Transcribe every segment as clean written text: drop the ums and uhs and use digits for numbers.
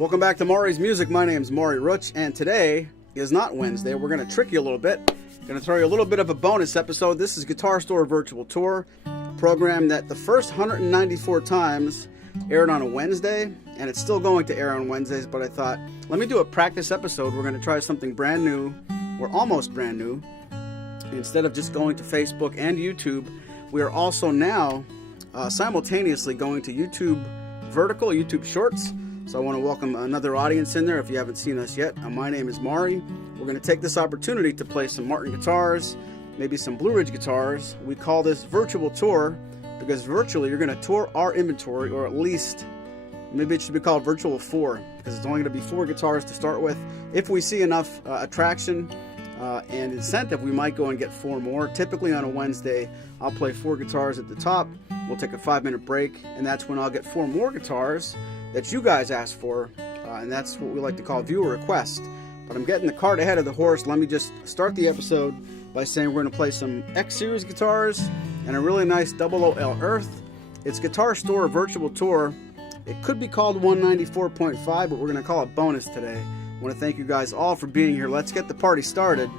Welcome back to Maury's Music. My name's Maury Rutch, and today is not Wednesday. We're going to trick you a little bit. Going to throw you a little bit of a bonus episode. This is Guitar Store Virtual Tour, a program that the first 194 times aired on a Wednesday, and it's still going to air on Wednesdays, but I thought, let me do a practice episode. We're going to try something brand new, or almost brand new. Instead of just going to Facebook and YouTube, we are also now simultaneously going to YouTube Vertical, YouTube Shorts. So I want to welcome another audience in there if you haven't seen us yet. My name is Maury. We're going to take this opportunity to play some Martin guitars, maybe some Blueridge guitars. We call this Virtual Tour because virtually you're going to tour our inventory, or at least maybe it should be called Virtual 4 because it's only going to be 4 guitars to start with. If we see enough attraction and incentive, we might go and get 4 more. Typically on a Wednesday, I'll play 4 guitars at the top. We'll take a 5-minute break, and that's when I'll get 4 more guitars that you guys asked for, and that's what we like to call viewer request. But I'm getting the cart ahead of the horse. Let me just start the episode by saying we're going to play some X Series guitars and a really nice 00L Earth. It's Guitar Store Virtual Tour. It could be called 194.5, but we're going to call it bonus today. I want to thank you guys all for being here. Let's get the party started.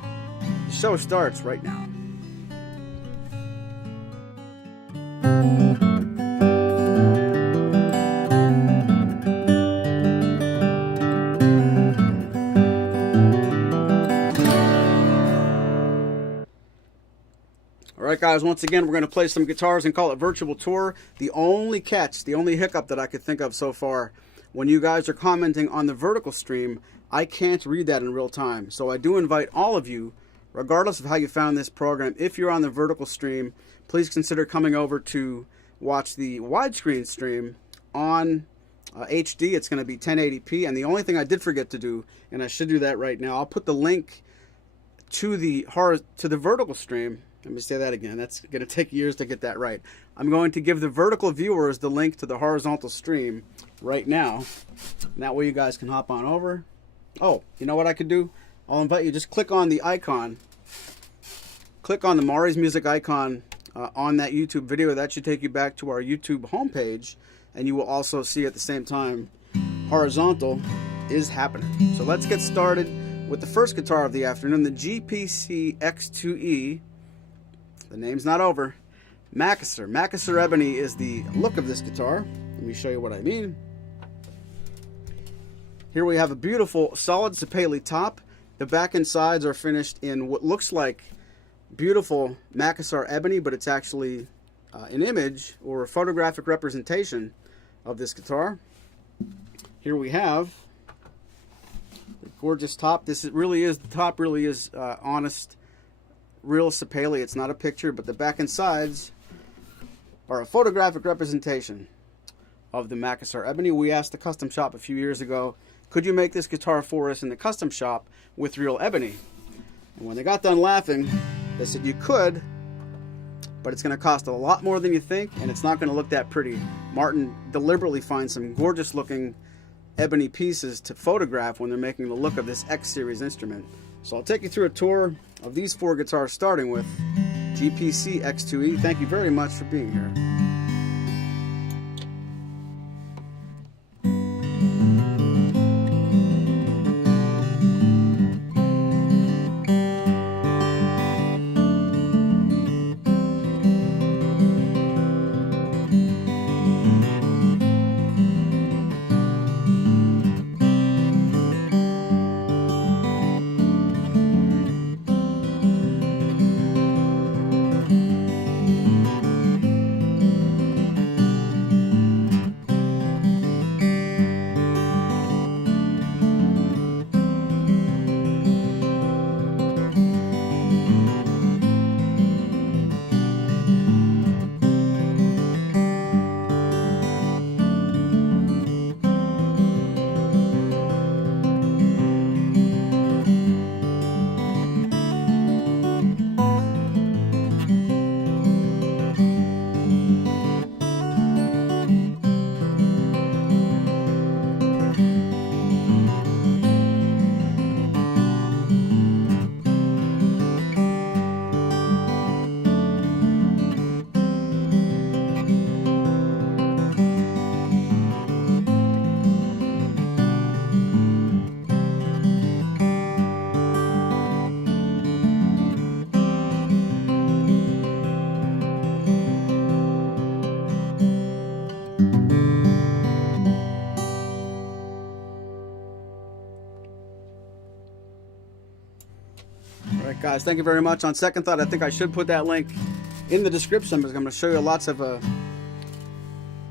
The show starts right now. Alright guys, once again we're going to play some guitars and call it Virtual Tour. The only catch, the only hiccup that I could think of so far, when you guys are commenting on the vertical stream, I can't read that in real time. So I do invite all of you, regardless of how you found this program, if you're on the vertical stream, please consider coming over to watch the widescreen stream on HD. It's going to be 1080p, and the only thing I did forget to do, and I should do that right now, I'll put the link to the vertical stream. Let me say that again. That's going to take years to get that right. I'm going to give the vertical viewers the link to the horizontal stream right now. And that way you guys can hop on over. Oh, you know what I could do? I'll invite you, just click on the icon. Click on the Maury's Music icon on that YouTube video. That should take you back to our YouTube homepage. And you will also see at the same time horizontal is happening. So let's get started with the first guitar of the afternoon, the GPC-X2E. The name's not over. Macassar. Macassar Ebony is the look of this guitar. Let me show you what I mean. Here we have a beautiful solid sapele top. The back and sides are finished in what looks like beautiful Macassar Ebony, but it's actually an image or a photographic representation of this guitar. Here we have the gorgeous top. The top really is honest, real sapele. It's not a picture, but the back and sides are a photographic representation of the Macassar Ebony. We asked the custom shop a few years ago, could you make this guitar for us in the custom shop with real ebony? And when they got done laughing, they said you could, but it's going to cost a lot more than you think, and it's not going to look that pretty. Martin deliberately finds some gorgeous looking ebony pieces to photograph when they're making the look of this X Series instrument. So I'll take you through a tour of these 4 guitars, starting with GPC-X2E. Thank you very much for being here. right, guys, thank you very much. On second thought, I think I should put that link in the description because I'm going to show you lots of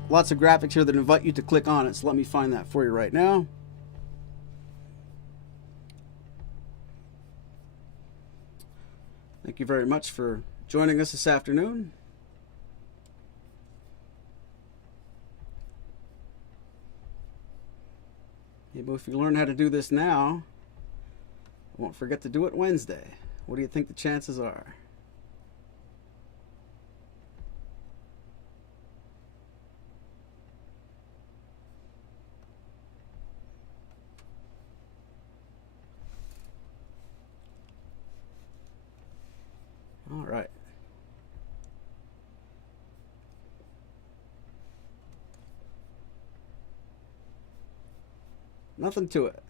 graphics here that invite you to click on it. So let me find that for you right now. Thank you very much for joining us this afternoon. Maybe if you learn how to do this now, you won't forget to do it Wednesday. What do you think the chances are? All right. Nothing to it.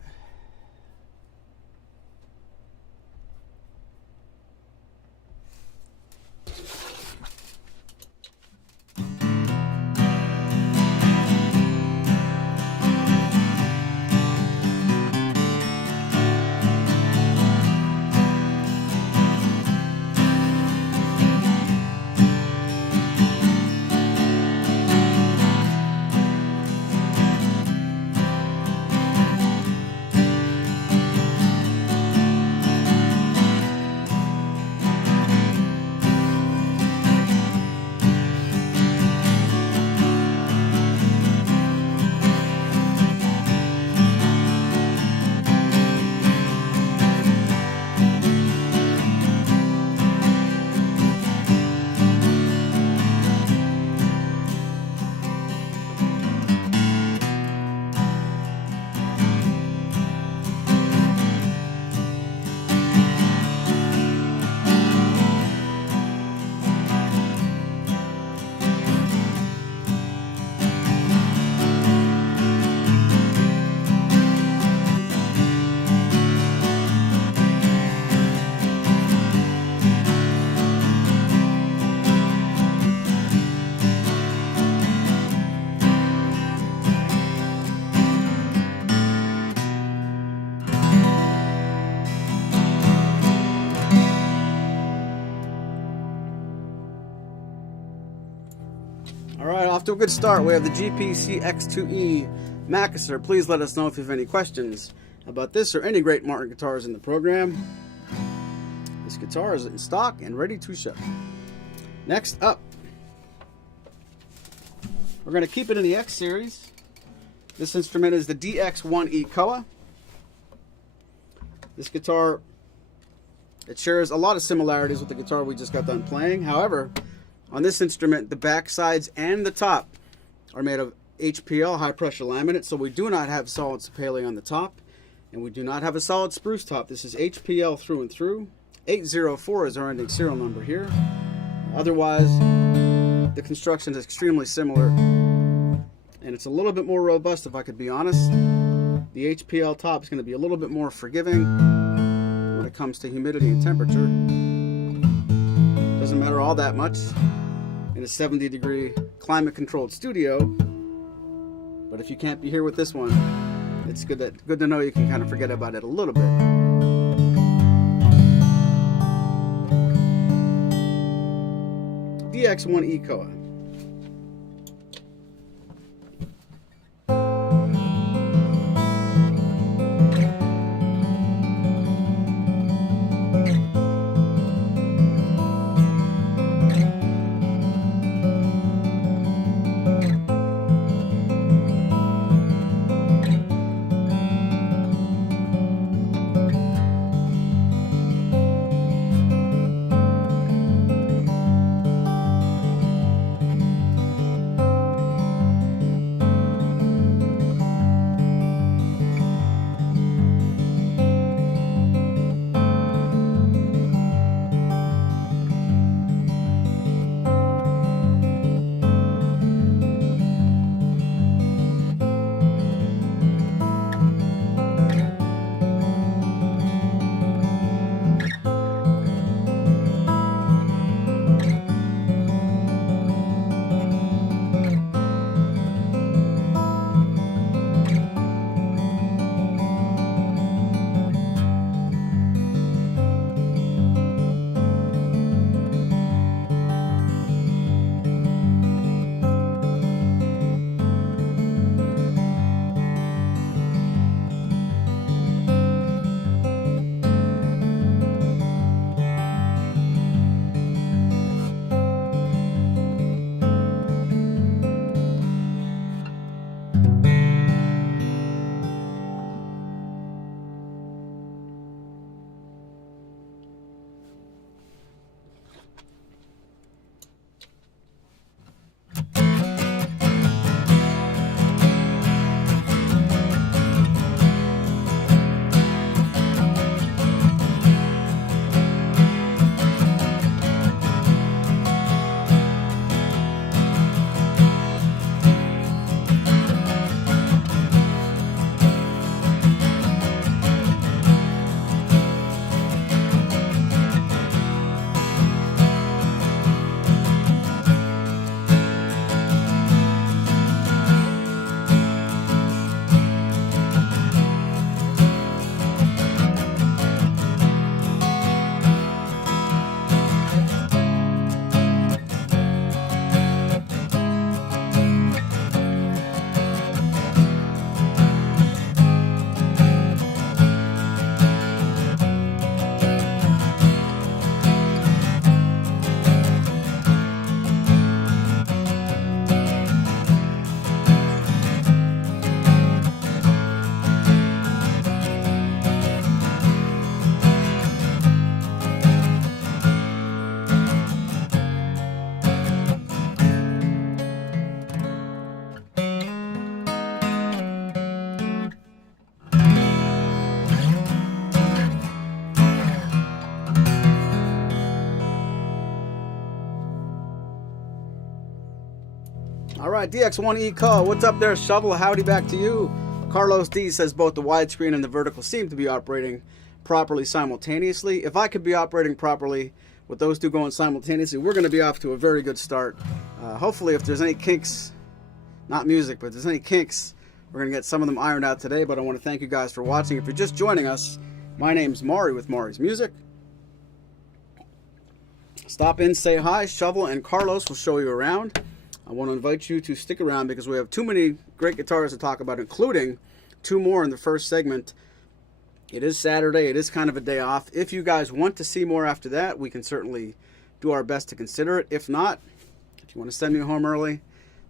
All right, off to a good start. We have the GPC-X2E Macassar. Please let us know if you have any questions about this or any great Martin guitars in the program. This guitar is in stock and ready to ship. Next up, we're going to keep it in the X series. This instrument is the D-X1E Koa. This guitar, it shares a lot of similarities with the guitar we just got done playing. However, on this instrument, the back sides and the top are made of HPL, high pressure laminate, so we do not have solid sapele on the top, and we do not have a solid spruce top. This is HPL through and through. 804 is our ending serial number here. Otherwise, the construction is extremely similar, and it's a little bit more robust, if I could be honest. The HPL top is going to be a little bit more forgiving when it comes to humidity and temperature. Doesn't matter all that much in a 70-degree climate-controlled studio, but if you can't be here with this one, it's good to know you can kind of forget about it a little bit. D-X1E Koa. All right, D-X1E Koa, what's up there, Shovel? Howdy back to you. Carlos D says both the widescreen and the vertical seem to be operating properly simultaneously. If I could be operating properly with those two going simultaneously, we're going to be off to a very good start. Hopefully, if there's any kinks, not music, but if there's any kinks, we're going to get some of them ironed out today. But I want to thank you guys for watching. If you're just joining us, my name's Maury with Maury's Music. Stop in, say hi. Shovel and Carlos will show you around. I want to invite you to stick around because we have too many great guitars to talk about, including two more in the first segment. It is Saturday. It is kind of a day off. If you guys want to see more after that, we can certainly do our best to consider it. If not, if you want to send me home early,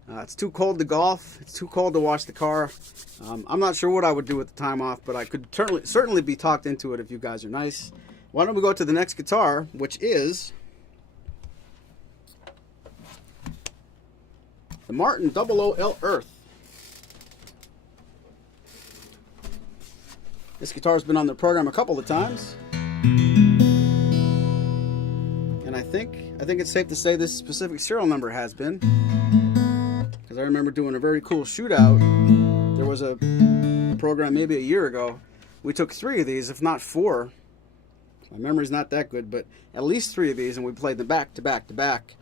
it's too cold to golf. It's too cold to wash the car. I'm not sure what I would do with the time off, but I could certainly be talked into it if you guys are nice. Why don't we go to the next guitar, which is the Martin 00L Earth. This guitar's been on the program a couple of times, and I think it's safe to say this specific serial number has been, because I remember doing a very cool shootout. There was a program maybe a year ago. We took 3 of these, if not 4. My memory's not that good, but at least 3 of these, and we played them back to back to back.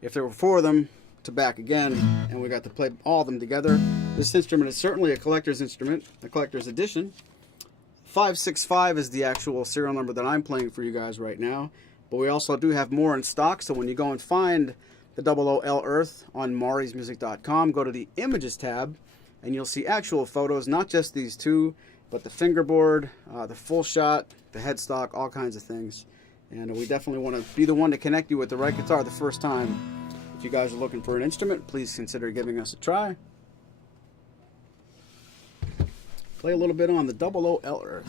If there were 4 of them, to back again, and we got to play all of them together. This instrument is certainly a collector's instrument, a collector's edition. 565 is the actual serial number that I'm playing for you guys right now, but we also do have more in stock. So when you go and find the 00L Earth on maurysmusic.com, go to the Images tab, and you'll see actual photos, not just these two, but the fingerboard, the full shot, the headstock, all kinds of things. And we definitely want to be the one to connect you with the right guitar the first time. If you guys are looking for an instrument, please consider giving us a try. Play a little bit on the 00L Earth.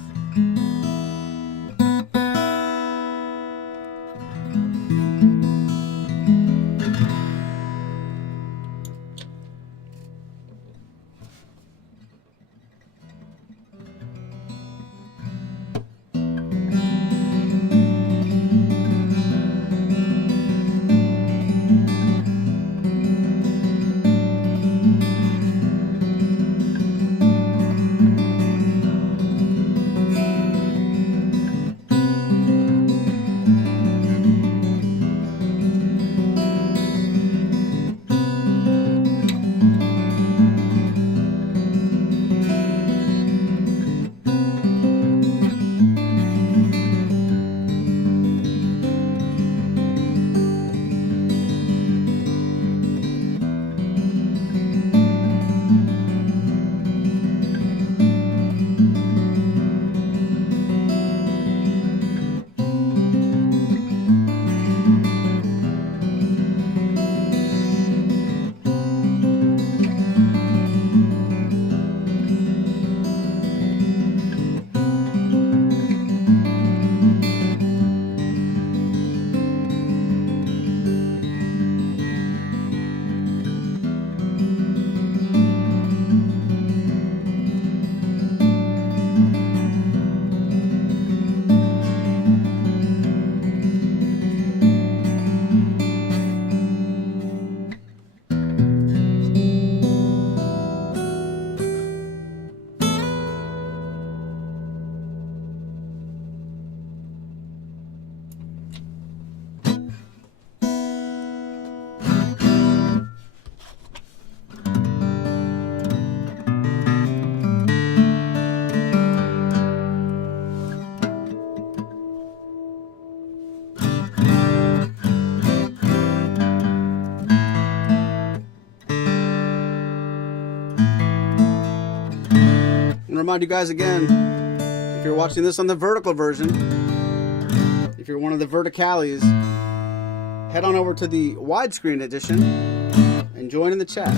Remind you guys again, if you're watching this on the vertical version, if you're one of the verticales, head on over to the widescreen edition and join in the chat.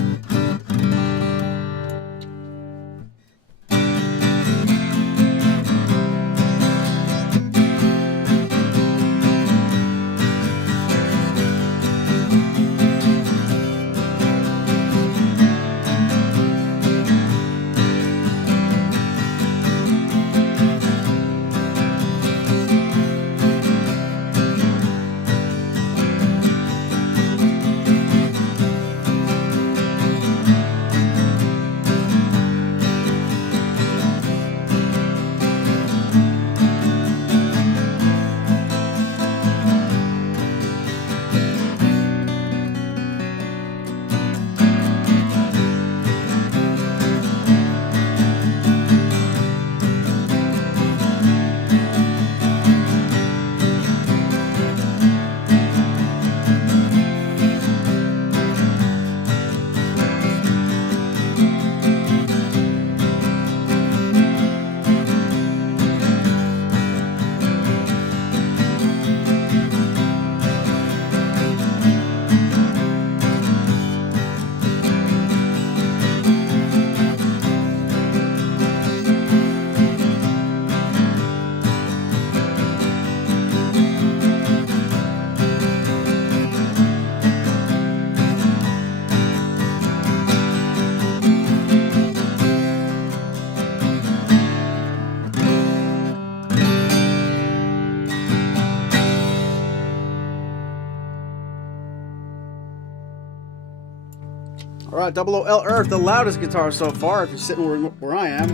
All right, 00L Earth, the loudest guitar so far, if you're sitting where I am.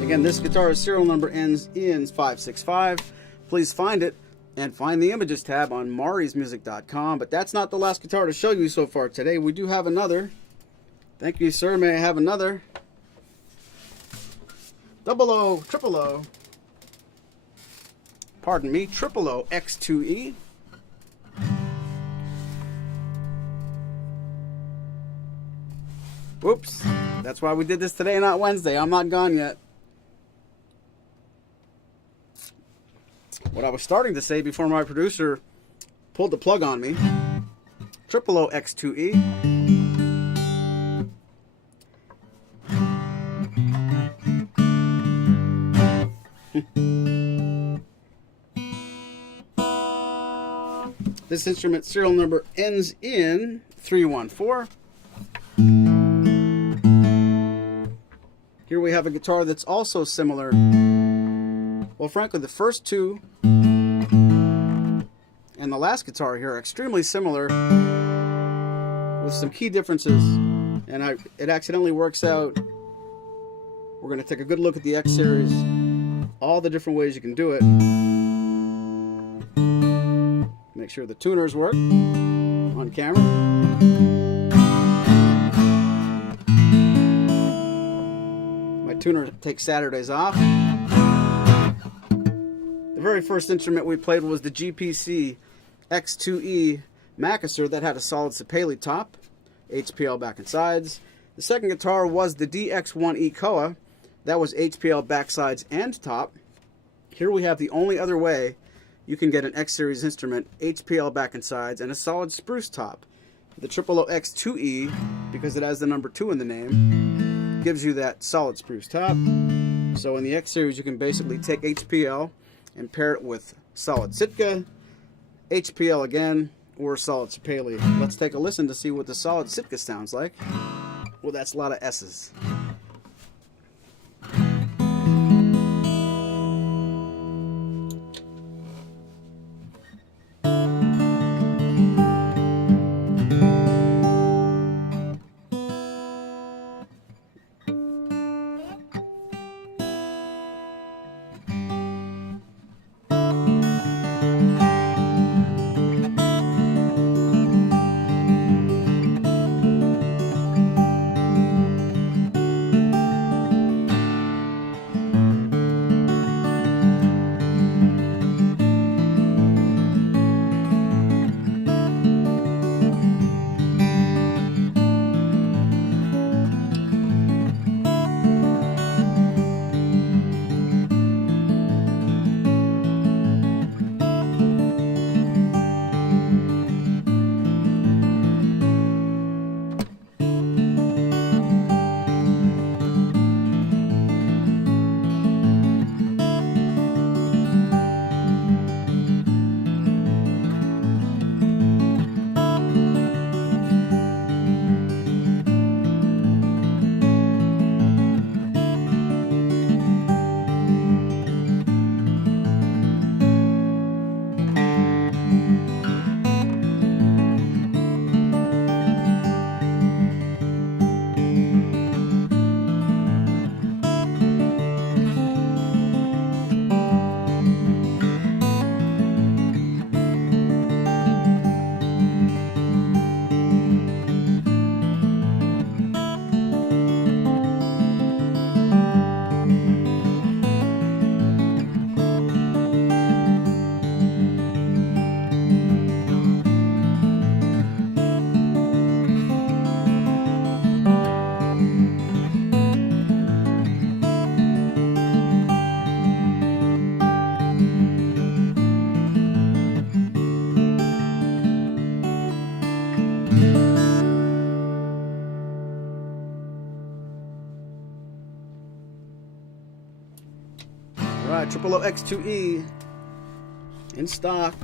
Again, this guitar's serial number ends in 565. Please find it and find the images tab on maurysmusic.com. But that's not the last guitar to show you so far today. We do have another. Thank you, sir. May I have another? 0000. Pardon me, 0000 X2E. Whoops. That's why we did this today, not Wednesday. I'm not gone yet. What I was starting to say before my producer pulled the plug on me. 0000 X2E. This instrument serial number ends in 314. Here we have a guitar that's also similar. Well, frankly, the first two and the last guitar here are extremely similar with some key differences. And it accidentally works out. We're going to take a good look at the X series, all the different ways you can do it. Make sure the tuners work on camera. Tuner takes Saturdays off. The very first instrument we played was the GPC-X2E Macassar that had a solid Sapele top, HPL back and sides. The second guitar was the D-X1E Koa. That was HPL backsides and top. Here we have the only other way you can get an X series instrument, HPL back and sides, and a solid spruce top. The 0000 X2E, because it has the number 2 in the name, gives you that solid spruce top. So in the X series you can basically take HPL and pair it with solid Sitka, HPL again, or solid Sapele. Let's take a listen to see what the solid Sitka sounds like. Well, that's a lot of S's. Alright, 0000 X2E in stock.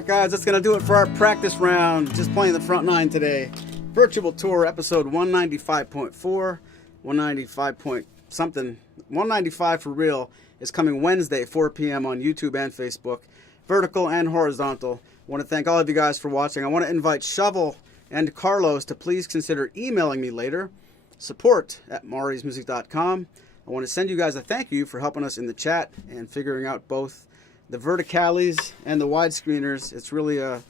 Alright guys, that's going to do it for our practice round. Just playing the front nine today. Virtual Tour episode 195.4, 195 point something, 195 for real is coming Wednesday, 4 p.m. on YouTube and Facebook, vertical and horizontal. I want to thank all of you guys for watching. I want to invite Shovel and Carlos to please consider emailing me later, support@maurysmusic.com. I want to send you guys a thank you for helping us in the chat and figuring out both the verticales and the widescreeners. It's really a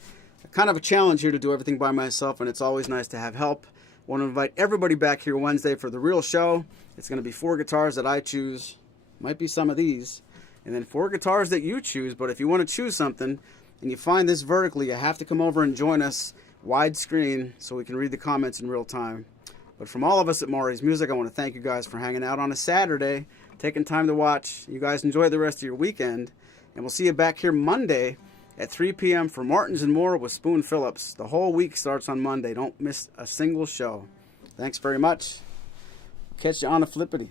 kind of a challenge here to do everything by myself, and it's always nice to have help. I want to invite everybody back here Wednesday for the real show. It's going to be 4 guitars that I choose. Might be some of these. And then 4 guitars that you choose. But if you want to choose something and you find this vertically, you have to come over and join us widescreen so we can read the comments in real time. But from all of us at Maury's Music, I want to thank you guys for hanging out on a Saturday, taking time to watch. You guys enjoy the rest of your weekend. And we'll see you back here Monday at 3 p.m. for Martins and More with Spoon Phillips. The whole week starts on Monday. Don't miss a single show. Thanks very much. Catch you on the flippity.